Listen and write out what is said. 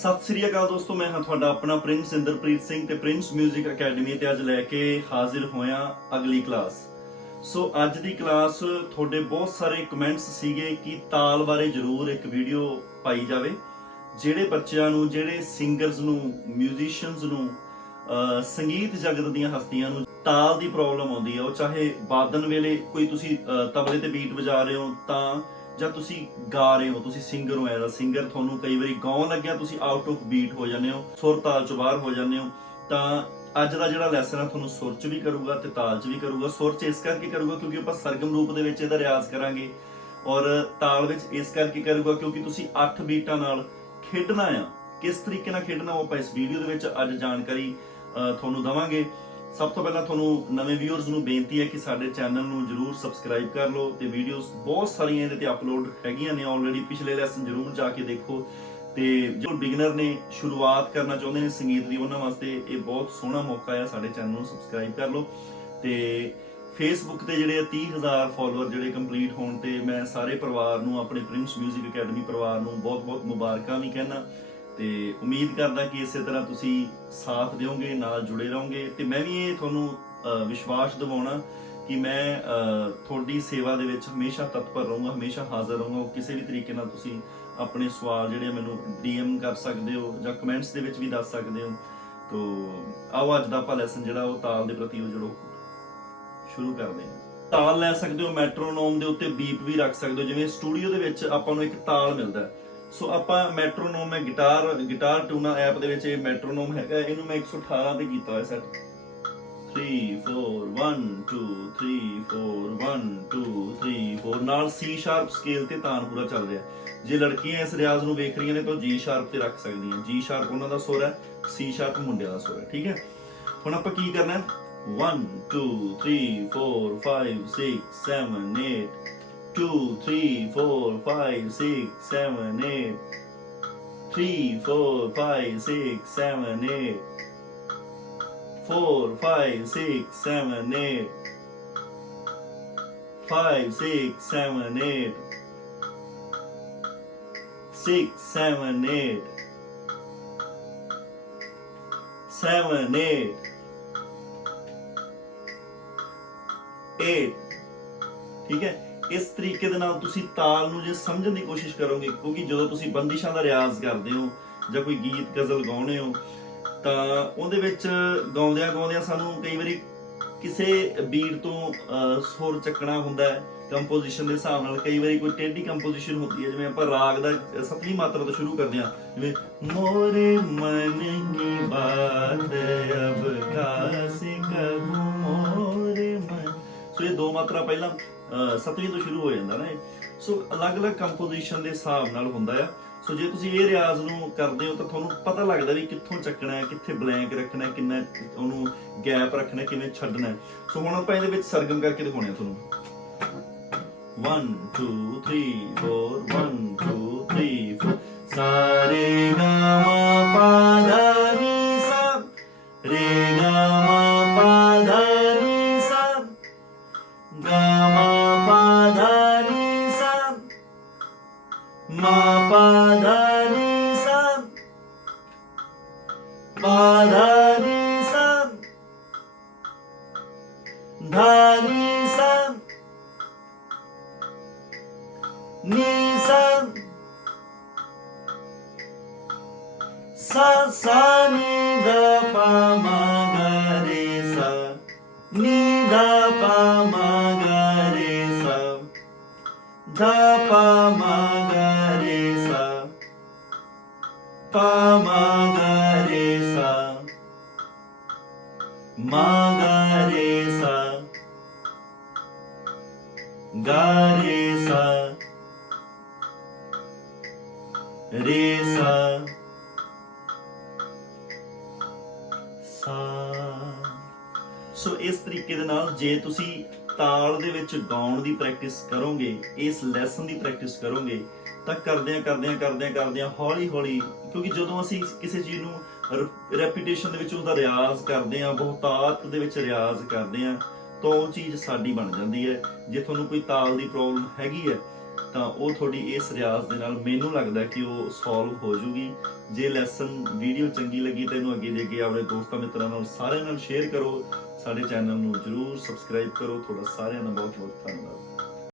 ਸਤਿ ਸ੍ਰੀ ਅਕਾਲ ਦੋਸਤੋ ਮੈਂ ਹਾਂ ਤੁਹਾਡਾ ਆਪਣਾ ਪ੍ਰਿੰਸ ਇੰਦਰਪ੍ਰੀਤ ਸਿੰਘ ਤੇ ਪ੍ਰਿੰਸ 뮤직 ਅਕੈਡਮੀ ਤੇ ਅੱਜ ਲੈ ਕੇ ਹਾਜ਼ਰ ਹੋਇਆ ਅਗਲੀ ਕਲਾਸ ਸੋ ਅੱਜ ਦੀ ਕਲਾਸ ਤੁਹਾਡੇ ਬਹੁਤ ਸਾਰੇ ਕਮੈਂਟਸ ਸੀਗੇ ਕਿ ਤਾਲ ਬਾਰੇ ਜ਼ਰੂਰ ਇੱਕ ਵੀਡੀਓ ਪਾਈ ਜਾਵੇ ਜਿਹੜੇ ਬੱਚਿਆਂ ਨੂੰ ਜਿਹੜੇ ਸਿੰਗਰਸ ਨੂੰ ਮਿਊਜ਼ੀਸ਼ੀਅਨਸ ਨੂੰ ਸੰਗੀਤ ਜਗਤ ਦੀਆਂ ਹਸਤੀਆਂ ਨੂੰ ਤਾਲ ਦੀ ਪ੍ਰੋਬਲਮ ਆਉਂਦੀ ਹੈ। ਉਹ ਚਾਹੇ ਵਾਦਨ ਵੇਲੇ ਕੋਈ ਤੁਸੀਂ ਅਹ, ਤਬਲੇ ਤੇ ਬੀਟ ਵਜਾ ਰਹੇ ਹੋ ਤਾਂ ਜਾਂ ਤੁਸੀਂ ਗਾ ਰਹੇ ਹੋ, ਤੁਸੀਂ ਸਿੰਗਰ ਹੋ ਐਜ਼ ਅ ਸਿੰਗਰ ਤੁਹਾਨੂੰ ਕਈ ਵਾਰੀ ਗਾਉਣ ਲੱਗਿਆ ਤੁਸੀਂ ਆਊਟ ਆਫ ਬੀਟ ਹੋ ਜਾਂਦੇ ਹੋ, ਸੁਰ ਤਾਲ ਚੋਂ ਬਾਹਰ ਹੋ ਜਾਂਦੇ ਹੋ, ਤਾਂ ਅੱਜ ਦਾ ਜਿਹੜਾ ਲੈਸਨ ਆ, ਤੁਹਾਨੂੰ ਸੁਰ ਚ ਵੀ ਕਰੂਗਾ ਤੇ ਤਾਲ ਚ ਵੀ ਕਰੂਗਾ। ਸੁਰ ਚ ਇਸ ਕਰਕੇ ਕਰੂਗਾ ਕਿਉਂਕਿ ਆਪਾਂ ਸਰਗਮ ਰੂਪ ਦੇ ਵਿੱਚ ਇਹਦਾ ਰਿਆਜ਼ ਕਰਾਂਗੇ ਔਰ ਤਾਲ ਵਿੱਚ ਇਸ ਕਰਕੇ ਕਰੂਗਾ ਕਿਉਂਕਿ ਤੁਸੀਂ 8 ਬੀਟਾਂ ਨਾਲ ਖੇਡਣਾ ਆ। ਕਿਸ ਤਰੀਕੇ ਨਾਲ ਖੇਡਣਾ ਉਹ ਆਪਾਂ ਇਸ ਵੀਡੀਓ ਦੇ ਵਿੱਚ ਅੱਜ ਜਾਣਕਾਰੀ ਤੁਹਾਨੂੰ ਦਵਾਂਗੇ। ਸਭ ਤੋਂ ਪਹਿਲਾਂ ਤੁਹਾਨੂੰ ਨਵੇਂ ਵਿਊਅਰਸ ਨੂੰ ਬੇਨਤੀ ਹੈ ਕਿ ਸਾਡੇ ਚੈਨਲ ਨੂੰ ਜਰੂਰ ਸਬਸਕ੍ਰਾਈਬ ਕਰ ਲਓ ਤੇ ਵੀਡੀਓਜ਼ ਬਹੁਤ ਸਾਰੀਆਂ ਇਹਦੇ ਤੇ ਅਪਲੋਡ ਹੈਗੀਆਂ ਨੇ ਆਲਰੇਡੀ ਪਿਛਲੇ ਲੈਸਨ ਜਰੂਰ ਜਾ ਕੇ ਦੇਖੋ ਤੇ ਜੋ ਬਿਗਨਰ ਨੇ ਸ਼ੁਰੂਆਤ ਕਰਨਾ ਚਾਹੁੰਦੇ ਨੇ ਸੰਗੀਤ ਦੀ ਉਹਨਾਂ ਵਾਸਤੇ ਇਹ ਬਹੁਤ ਸੋਹਣਾ ਮੌਕਾ ਹੈ ਸਾਡੇ ਚੈਨਲ ਨੂੰ ਸਬਸਕ੍ਰਾਈਬ ਕਰ ਲਓ ਤੇ ਫੇਸਬੁੱਕ ਤੇ ਜਿਹੜੇ 30000 ਫਾਲੋਅਰ ਜਿਹੜੇ ਕੰਪਲੀਟ ਹੋਣ ਤੇ ਮੈਂ ਸਾਰੇ ਪਰਿਵਾਰ ਨੂੰ, ਆਪਣੇ ਪ੍ਰਿੰਸ 뮤직 ਅਕੈਡਮੀ ਪਰਿਵਾਰ ਨੂੰ ਬਹੁਤ-ਬਹੁਤ ਮੁਬਾਰਕਾਂ ਵੀ ਕਹਿਣਾ ਤੇ ਉਮੀਦ ਕਰਦਾ ਕਿ ਇਸੇ ਤਰ੍ਹਾਂ ਤੁਸੀਂ ਸਾਥ ਦਿਓਗੇ, ਨਾਲ ਜੁੜੇ ਰਹੋਗੇ। ਤੇ ਮੈਂ ਵੀ ਇਹ ਤੁਹਾਨੂੰ ਵਿਸ਼ਵਾਸ ਦਿਵਾਉਣਾ ਕਿ ਮੈਂ ਤੁਹਾਡੀ ਸੇਵਾ ਦੇ ਵਿੱਚ ਹਮੇਸ਼ਾ ਤਤਪਰ ਰਹੂੰਗਾ, ਹਮੇਸ਼ਾ ਹਾਜ਼ਰ ਰਹੂੰਗਾ। ਕਿਸੇ ਵੀ ਤਰੀਕੇ ਨਾਲ ਤੁਸੀਂ ਆਪਣੇ ਸਵਾਲ ਜਿਹੜੇ ਮੈਨੂੰ ਡੀਐਮ ਕਰ ਸਕਦੇ ਹੋ ਜਾਂ ਕਮੈਂਟਸ ਦੇ ਵਿੱਚ ਵੀ ਦੱਸ ਸਕਦੇ ਹੋ। ਤੋ, ਆਓ ਅੱਜ ਦਾ ਆਪਾਂ ਲੈਸਨ ਜਿਹੜਾ ਉਹ ਤਾਲ ਦੇ ਪ੍ਰਤੀ ਉਹ ਜਿਹੜੋ ਸ਼ੁਰੂ ਕਰਦੇ ਹਾਂ। ਤਾਲ ਲੈ ਸਕਦੇ ਹੋ, ਮੈਟਰੋਨੋਮ ਦੇ ਉੱਤੇ ਬੀਪ ਵੀ ਰੱਖ ਸਕਦੇ ਹੋ। ਜਿਵੇਂ ਸਟੂਡੀਓ ਦੇ ਵਿੱਚ ਆਪਾਂ ਨੂੰ ਇੱਕ ਤਾਲ ਮਿਲਦਾ ਹੈ। ਸੋ ਆਪਾਂ ਮੈਟਰੋਨੋਮ ਮੈਂ ਗਿਟਾਰ ਗਿਟਾਰ ਟੂਨਾ ਐਪ ਦੇ ਵਿੱਚ ਇਹ ਮੈਟਰੋਨੋਮ ਹੈਗਾ। ਇਹਨੂੰ ਮੈਂ 118 ਤੇ ਕੀਤਾ ਹੋਇਆ ਸੈਟ 3 4 1 2 3 4 1 2 3 4 ਨਾਲ C ਸ਼ਾਰਪ ਸਕੇਲ ਤੇ ਤਾਨਪੂਰਾ ਚੱਲ ਰਿਹਾ। ਜੇ ਲੜਕੀਆਂ ਇਸ ਰਿਆਜ਼ ਨੂੰ ਵੇਖ ਰਹੀਆਂ ਨੇ ਤਾਂ G ਸ਼ਾਰਪ ਤੇ ਰੱਖ ਸਕਦੀਆਂ G ਸ਼ਾਰਪ ਉਹਨਾਂ ਦਾ ਸੁਰ ਹੈ, C ਸ਼ਾਰਪ ਮੁੰਡਿਆਂ ਦਾ ਸੁਰ ਹੈ, ਠੀਕ ਹੈ? ਹੁਣ ਆਪਾਂ ਕੀ ਕਰਨਾ ਹੈ? 1 2 3 4 5 6 7 8 two, three, four, five, six, seven, eight. Three, four, five, six, seven, eight. Four, five, six, seven, eight. Five, six, seven, eight. Six, seven, eight. Seven, eight. Eight. ठीक है ਇਸ ਤਰੀਕੇ ਦੇ ਨਾਲ ਤੁਸੀਂ ਤਾਲ ਨੂੰ ਜੇ ਸਮਝਣ ਦੀ ਕੋਸ਼ਿਸ਼ ਕਰੋਗੇ ਕਿਉਂਕਿ ਜਦੋਂ ਤੁਸੀਂ ਬੰਦਿਸ਼ਾਂ ਦਾ ਰਿਆਜ਼ ਕਰਦੇ ਹੋ ਜਾਂ ਕੋਈ ਗੀਤ ਗਜ਼ਲ ਗਾਉਂਦੇ ਹੋ ਤਾਂ ਉਹਦੇ ਵਿੱਚ ਗਾਉਂਦਿਆਂ ਗਾਉਂਦਿਆਂ ਸਾਨੂੰ ਕਈ ਵਾਰੀ ਕਿਸੇ ਬੀਟ ਤੋਂ ਅਹ, ਸੁਰ ਚੱਕਣਾ ਹੁੰਦਾ ਹੈ ਕੰਪੋਜੀਸ਼ਨ ਦੇ ਹਿਸਾਬ ਨਾਲ। ਕਈ ਵਾਰੀ ਕੋਈ ਟੇਢੀ ਕੰਪੋਜੀਸ਼ਨ ਹੁੰਦੀ ਹੈ ਜਿਵੇਂ ਆਪਾਂ ਰਾਗ ਦਾ ਅਹ, ਸੱਤਵੀਂ ਮਾਤਰਾ ਤੋਂ ਸ਼ੁਰੂ ਕਰਦੇ ਹਾਂ। ਜਿਵੇਂ ਮੋਰੇ ਮਨ ਕੀ ਬਾਤ ਅਬ ਸੋ ਪਹਿਲਾਂ ਅਹ, ਤੋਂ ਸ਼ੁਰੂ ਹੋ ਜਾਂਦਾ ਨਾ ਇਹ। ਸੋ ਅਲੱਗ-ਅਲੱਗ ਕੰਪੋਜੀਸ਼ਨ ਦੇ ਹਿਸਾਬ ਨਾਲ ਹੁੰਦਾ ਆ। ਸੋ ਜੇ ਤੁਸੀਂ ਇਹ ਰਿਆਜ਼ ਨੂੰ ਕਰਦੇ ਹੋ ਤਾਂ ਤੁਹਾਨੂੰ ਪਤਾ ਲੱਗਦਾ ਵੀ ਕਿੱਥੋਂ ਚੱਕਣਾ ਹੈ ਕਿੱਥੇ ਬਲੈਂਕ ਰੱਖਣਾ ਹੈ ਕਿੰਨਾ ਉਹਨੂੰ ਗੈਪ ਰੱਖਣਾ ਕਿਵੇਂ ਛੱਡਣਾ ਹੈ। ਸੋ ਹੁਣ ਆਪਾਂ ਇਹਦੇ ਵਿੱਚ ਸਰਗਮ ਕਰਕੇ ਦਿਖਾਉਣੇ ਆ ਤੁਹਾਨੂੰ। 1 2 3 4 1 2 3 4 ਸਾਰੇ ਗਾ ਮਾ ਪਾ ਧਾ ਮਾ ਪਾ ਧਾ ਨੀ ਪਾ ਮਾ ਗਾ ਰੇ ਸਾ ਮਾ ਗਾ ਰੇ ਸਾ ਗਾ ਰੇ ਸਾ ਰੇ ਸਾ ਸਾ ਸੋ ਇਸ ਤਰੀਕੇ ਦੇ ਨਾਲ ਜੇ ਤੁਸੀਂ ਤਾਲ ਦੇ ਵਿੱਚ ਗਾਉਣ ਦੀ ਪ੍ਰੈਕਟਿਸ ਕਰੋਗੇ, ਇਸ ਲੈਸਨ ਦੀ ਪ੍ਰੈਕਟਿਸ ਕਰੋਗੇ, ਤਾਂ ਕਰਦਿਆਂ ਕਰਦਿਆਂ ਕਰਦਿਆਂ ਕਰਦਿਆਂ ਹੌਲੀ ਹੌਲੀ, ਕਿਉਂਕਿ ਜਦੋਂ ਅਸੀਂ ਕਿਸੇ ਚੀਜ਼ ਨੂੰ ਰੈਪੀਟੇਸ਼ਨ ਦੇ ਵਿੱਚ ਉਹਦਾ ਰਿਆਜ਼ ਕਰਦੇ ਆ ਬਹੁਤਾਤ ਦੇ ਵਿੱਚ ਰਿਆਜ਼ ਕਰਦੇ ਆ ਤਾਂ ਉਹ ਚੀਜ਼ ਸਾਡੀ ਬਣ ਜਾਂਦੀ ਹੈ। ਜੇ ਤੁਹਾਨੂੰ ਕੋਈ ਤਾਲ ਦੀ ਪ੍ਰੋਬਲਮ ਹੈਗੀ ਹੈ, ਤਾਂ ਉਹ ਤੁਹਾਡੀ ਇਸ ਰਿਆਜ਼ ਦੇ ਨਾਲ ਮੈਨੂੰ ਲੱਗਦਾ ਕਿ ਉਹ ਸੋਲਵ ਹੋ ਜੂਗੀ। ਜੇ ਲੈਸਨ ਵੀਡੀਓ ਚੰਗੀ ਲੱਗੀ, ਤਾਂ ਇਹਨੂੰ ਅੱਗੇ ਦੇ ਅੱਗੇ ਆਪਣੇ ਦੋਸਤਾਂ ਮਿੱਤਰਾਂ ਨਾਲ ਸਾਰਿਆਂ ਨਾਲ ਸ਼ੇਅਰ ਕਰੋ। ਸਾਡੇ ਚੈਨਲ ਨੂੰ ਜਰੂਰ ਸਬਸਕ੍ਰਾਈਬ ਕਰੋ। ਤੁਹਾਡਾ ਸਾਰਿਆਂ ਦਾ ਬਹੁਤ ਬਹੁਤ ਧੰਨਵਾਦ।